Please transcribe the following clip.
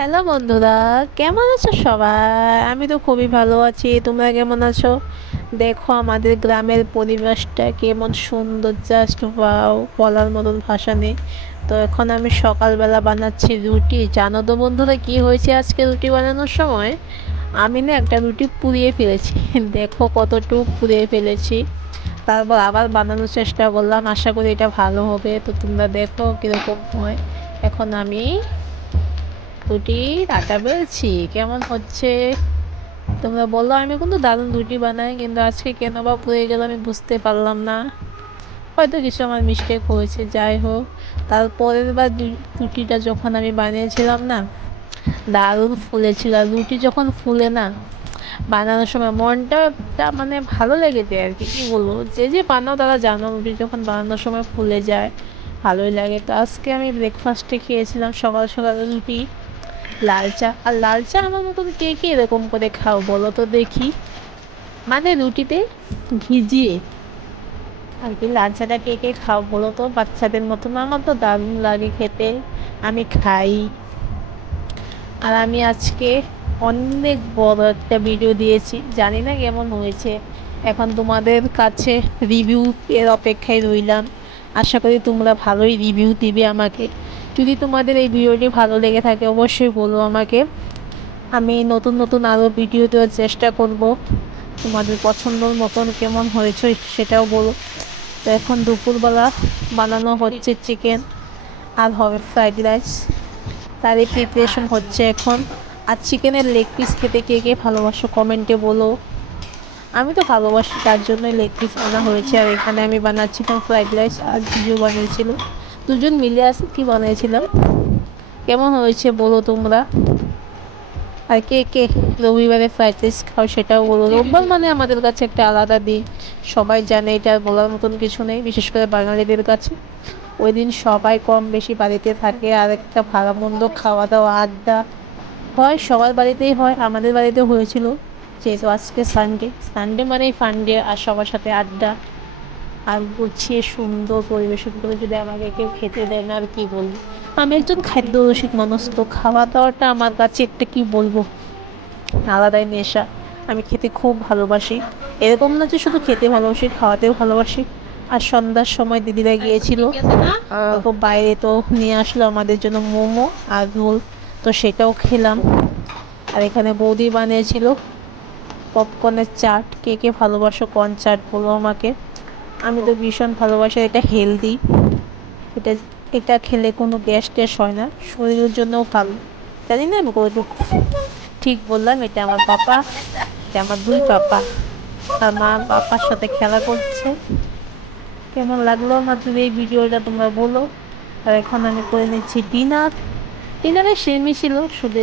Hello বন্ধুরা, কেমন আছো সবাই? আমি তো খুবই ভালো আছি। তোমরা কেমন আছো? দেখো আমাদের গ্রামের পরিবেশটা কেমন সুন্দর, জাস্ট ওয়াও, বলার মতন ভাষা নেই। তো এখন আমি সকালবেলা বানাচ্ছি রুটি। জানো তো বন্ধুরা কি হয়েছে আজকে রুটি বানানোর সময়? আমি না একটা রুটি পুড়িয়ে ফেলেছি। দেখো কতটুকু পুড়িয়ে ফেলেছি। তারপর আবার বানানোর চেষ্টা করলাম, আশা করি এটা ভালো হবে। তো তোমরা দেখো কীরকম হয়। এখন আমি রুটির আটা বেলছি, কেমন হচ্ছে তোমরা বললো। আমি কিন্তু দারুণ রুটি বানাই, কিন্তু আজকে কেন বা পুড়ে গেল আমি বুঝতে পারলাম না। হয়তো কিছু আমার মিস্টেক হয়েছে, যাই হোক। তারপরের বার রুটিটা যখন আমি বানিয়েছিলাম না, দারুণ ফুলেছিল। আর রুটি যখন ফুলে না, বানানোর সময় মনটা মানে ভালো লেগে যায় আর কি। কী বলবো, যে যে বানাও তারা জানো, রুটি যখন বানানোর সময় ফুলে যায় ভালোই লাগে। তো আজকে আমি ব্রেকফাস্টে খেয়েছিলাম সকাল সকাল রুটি, লাল চা। আর লাল চা আমার মতন কে কে এরকম করে খাও বলো তো দেখি, মানে রুটিতে ভিজিয়ে আর কি লাল চাটা কে কে খাও বলো তো বাচ্চাদের মতন। আমার তো দারুণ লাগে খেতে, আমি খাই। আর আমি আজকে অনেক বড় একটা ভিডিও দিয়েছি, জানি না কেমন হয়েছে। এখন তোমাদের কাছে রিভিউ এর অপেক্ষায় রইলাম। আশা করি তোমরা ভালোই রিভিউ দিবে আমাকে। যদি তোমাদের এই ভিডিওটি ভালো লেগে থাকে অবশ্যই বলো আমাকে। আমি নতুন নতুন আরও ভিডিও দেওয়ার চেষ্টা করব। তোমাদের পছন্দর মতন কেমন হয়েছে সেটাও বলো। তো এখন দুপুরবেলা বানানো হচ্ছে চিকেন, আর হবে ফ্রাইড রাইস। তারই প্রিপারেশন হচ্ছে এখন। আর চিকেনের লেগ পিস খেতে কে কে ভালোবাসো কমেন্টে বলো। আমি তো ভালোবাসি, তার জন্যই লেগ পিস আনা হয়েছে। আর এখানে আমি বানাচ্ছিলাম ফ্রাইড রাইস, আর জিজু বানিয়েছিল। দুজন মিলে আসি কি বানিয়েছিলাম। কেমন হয়েছে বলো তোমরা। আর কে কে রবিবারে ফ্রাইড রাইস খাও সেটাও বলো। রোববার মানে আমাদের কাছে একটা আলাদা দিন, সবাই জানে, এটা বলার মতন কিছু নেই, বিশেষ করে বাঙালিদের কাছে। ওই দিন সবাই কম বেশি বাড়িতে থাকে, আর একটা ভালো মন্দ খাওয়া দাওয়া আড্ডা হয়, সবার বাড়িতেই হয়, আমাদের বাড়িতেও হয়েছিল। যেহেতু আজকে সানডে, সানডে মানেই ফান্ডে, আর সবার সাথে আড্ডা। আর গুছিয়ে সুন্দর পরিবেশন করে যদি আমাকে কেউ খেতে দেয় না, আর কি বলবো। আমি একজন খাদ্য রসিক মানুষ, তো খাওয়া দাওয়াটা আমার কাছে একটা কি বলবো, আলাদাই নেশা। আমি খেতে খুব ভালোবাসি। এরকম না যে শুধু খেতে ভালোবাসি, খাওয়াতেও ভালোবাসি। আর সন্ধ্যার সময় দিদিরা গিয়েছিল তো বাইরে, তো নিয়ে আসলো আমাদের জন্য মোমো আর রোল, তো সেটাও খেলাম। আর এখানে বৌদি বানিয়েছিল পপকর্নের চাট। কে কে ভালোবাসো কোন চাট বলো আমাকে। আমি তো ভীষণ ভালোবাসি, এটা হেলদি। এটা এটা খেলে কোনো গ্যাস ট্যাস হয় না, শরীরের জন্যও ভালো। জানি না আমি কতটুকু ঠিক বললাম। এটা আমার পাপা, এটা আমার দুই পাপা। তার মা পাপার সাথে খেলা করছে। কেমন লাগলো আমার তুমি এই ভিডিওটা তোমরা বলো। আর এখন আমি করে নিচ্ছি ডিনার। ডিনারে সেমই ছিল, শুধু